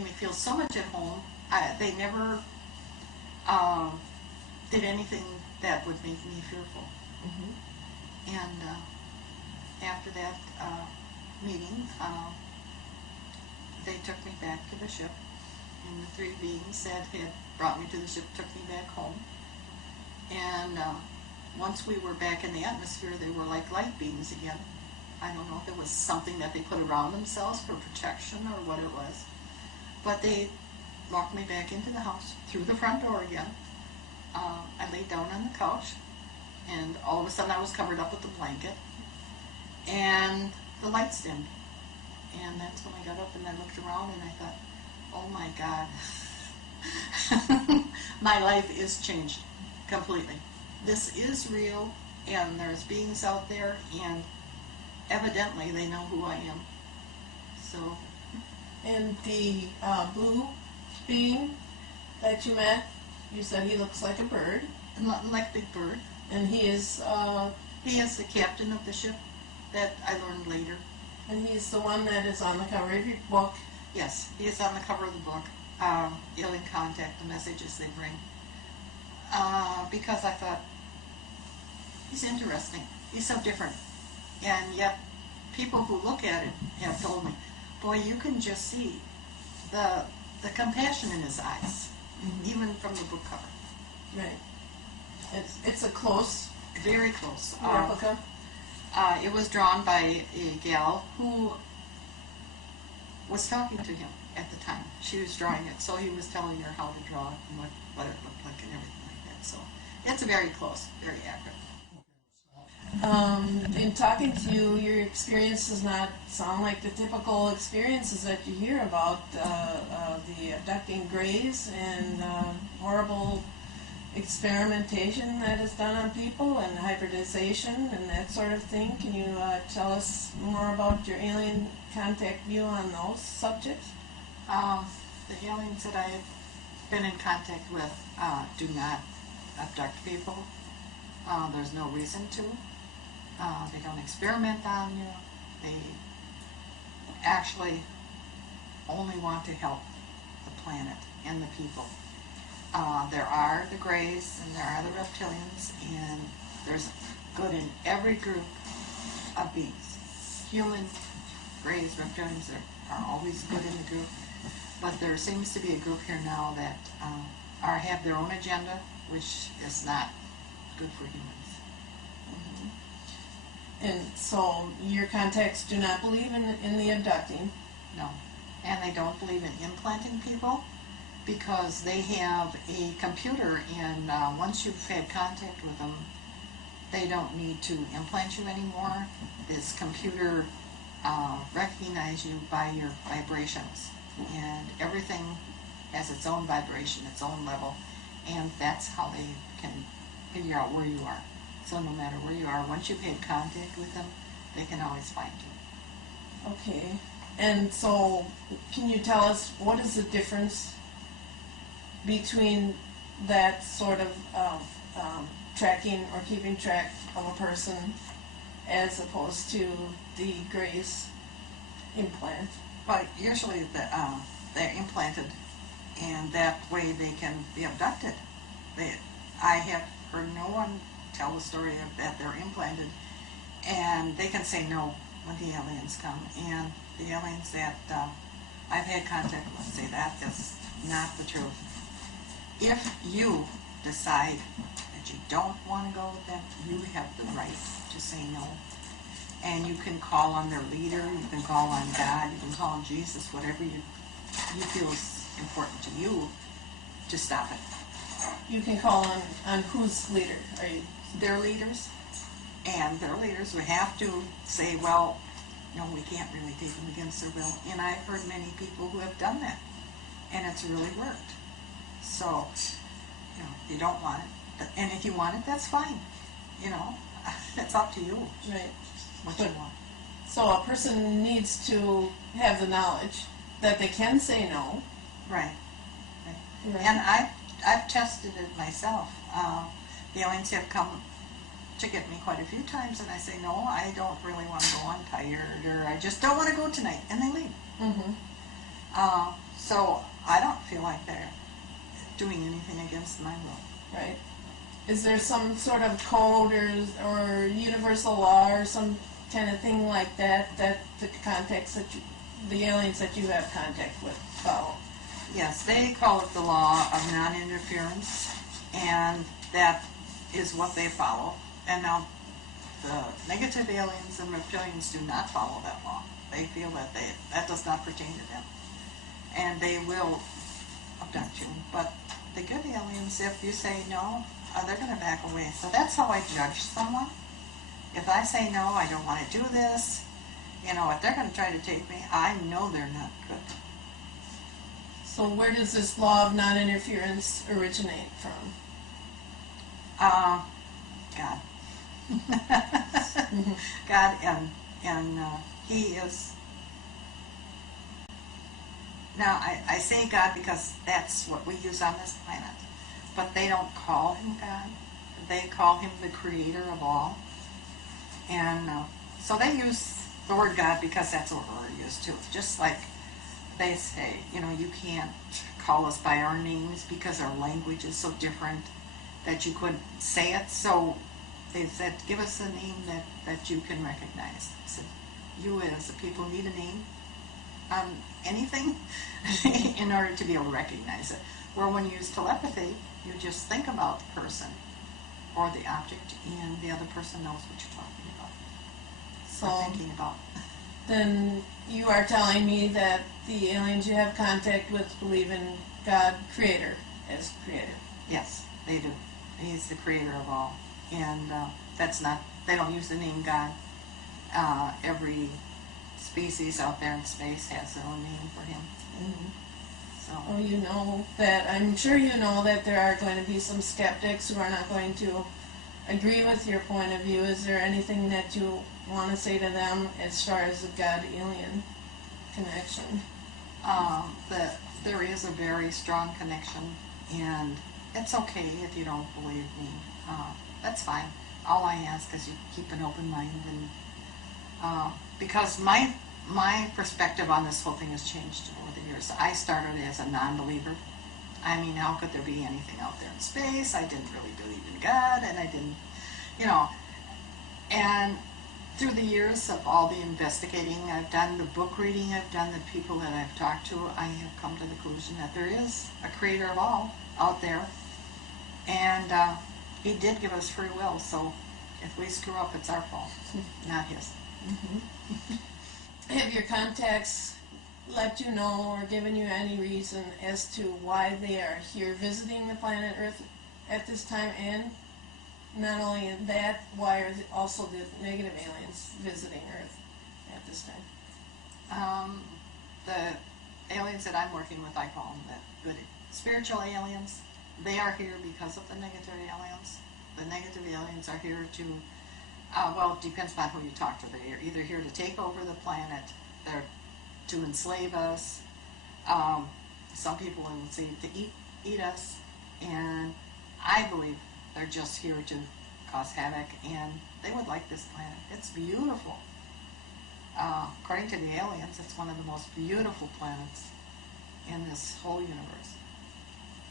made me feel so much at home. They never did anything that would make me fearful. Mm-hmm. And after that meeting, they took me back to the ship, and the three beings that had brought me to the ship took me back home. And once we were back in the atmosphere, they were like light beings again. I don't know if it was something that they put around themselves for protection or what it was. But they walked me back into the house through the front door again. I laid down on the couch, and all of a sudden I was covered up with a blanket, and the lights dimmed. And that's when I got up and I looked around and I thought, oh my God, my life is changed completely. This is real, and there's beings out there, and evidently they know who I am. So. And the blue being that you met, you said he looks like a bird. Like a big bird. And he is the captain of the ship that I learned later. And he's the one that is on the cover of your book. Yes, he is on the cover of the book, Alien Contact, the messages they bring. Because I thought, he's interesting. He's so different. And yet, people who look at it have told me, boy, you can just see the compassion in his eyes, mm-hmm. even from the book cover. Right. It's a close, very close replica. It was drawn by a gal who was talking to him at the time. She was drawing it, so he was telling her how to draw it and what it looked like and everything like that. So it's very close, very accurate. In talking to you, your experience does not sound like the typical experiences that you hear about the abducting greys and horrible experimentation that is done on people and hybridization and that sort of thing. Can you tell us more about your alien contact view on those subjects? The aliens that I've been in contact with do not abduct people. There's no reason to. They don't experiment on you. They actually only want to help the planet and the people. There are the greys and there are the reptilians, and there's good in every group of beings. Human, greys, reptilians are always good in the group, but there seems to be a group here now that have their own agenda, which is not good for humans. Mm-hmm. And so your contacts do not believe in the abducting? No, and they don't believe in implanting people, because they have a computer, and once you've had contact with them, they don't need to implant you anymore. This computer recognizes you by your vibrations, and everything has its own vibration, its own level, and that's how they can figure out where you are. So no matter where you are, once you've had contact with them, they can always find you. Okay, and so can you tell us what is the difference between that sort of tracking or keeping track of a person as opposed to the Grace implant? Well, usually they're implanted, and that way they can be abducted. I have heard no one tell the story of that they're implanted, and they can say no when the aliens come. And the aliens that I've had contact with say that is not the truth. If you decide that you don't want to go with them, you have the right to say no. And you can call on their leader, you can call on God, you can call on Jesus, whatever you feel is important to you, to stop it. You can call on whose leader? Are you their leaders? And their leaders would have to say, well, no, we can't really take them against their will. And I've heard many people who have done that, and it's really worked. So, you don't want it. And if you want it, that's fine. It's up to you. Right. What you want. So a person needs to have the knowledge that they can say no. Right. And I've tested it myself. The aliens have come to get me quite a few times, and I say, no, I don't really want to go, I'm tired, or I just don't want to go tonight, and they leave. Mm-hmm. So I don't feel like they're doing anything against my will. Right. Is there some sort of code or universal law or some kind of thing like that that the contacts that the aliens that you have contact with follow? Yes, they call it the law of non-interference, and that is what they follow. And now, the negative aliens and reptilians do not follow that law. They feel that that does not pertain to them, and they will abduct you. But the good aliens, if you say no, they're going to back away. So that's how I judge someone. If I say no, I don't want to do this, if they're going to try to take me, I know they're not good. So where does this law of non-interference originate from? God. God, and He is. Now, I say God because that's what we use on this planet. But they don't call Him God. They call Him the Creator of all. And so they use the word God because that's what we're used to. Just like they say, you can't call us by our names because our language is so different that you couldn't say it. So they said, give us a name that you can recognize. I said, you as a people need a name on anything in order to be able to recognize it. Where when you use telepathy, you just think about the person or the object, and the other person knows what you're talking about. So Thinking about. Then you are telling me that the aliens you have contact with believe in God, Creator, as Creator. Yes, they do. He's the Creator of all, and that's not. They don't use the name God. Every species out there in space has their own name for Him. Mm-hmm. So. Well, I'm sure you know that there are going to be some skeptics who are not going to agree with your point of view. Is there anything that you want to say to them as far as the God-alien connection? There is a very strong connection, and it's okay if you don't believe me. That's fine. All I ask is you keep an open mind, and because my perspective on this whole thing has changed over the years. I started as a non-believer. I mean, how could there be anything out there in space? I didn't really believe in God, and I didn't, and through the years of all the investigating I've done, the book reading I've done, the people that I've talked to, I have come to the conclusion that there is a Creator of all out there, and He did give us free will, so if we screw up, it's our fault, not His. Mm-hmm. Have your contacts let you know or given you any reason as to why they are here visiting the planet Earth at this time, and not only that, why are also the negative aliens visiting Earth at this time? The aliens that I'm working with, I call them the good spiritual aliens. They are here because of the negative aliens. The negative aliens are here to, well, it depends on who you talk to. They're either here to take over the planet, they're to enslave us. Some people will say to eat us, and I believe they're just here to cause havoc, and they would like this planet. It's beautiful. According to the aliens, it's one of the most beautiful planets in this whole universe,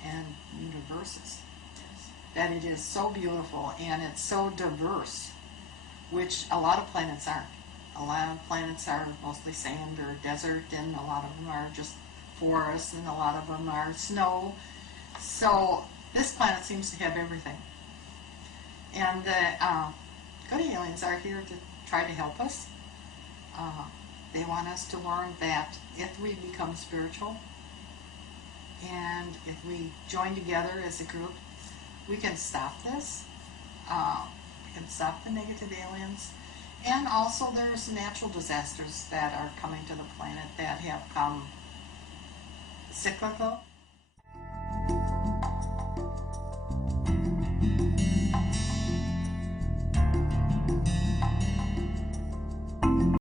and universes. That it is so beautiful, and it's so diverse, which a lot of planets aren't. A lot of planets are mostly sand or desert, and a lot of them are just forests, and a lot of them are snow. So this planet seems to have everything. And the good aliens are here to try to help us. They want us to learn that if we become spiritual, and if we join together as a group, we can stop this. We can stop the negative aliens. And also there's natural disasters that are coming to the planet that have come cyclical.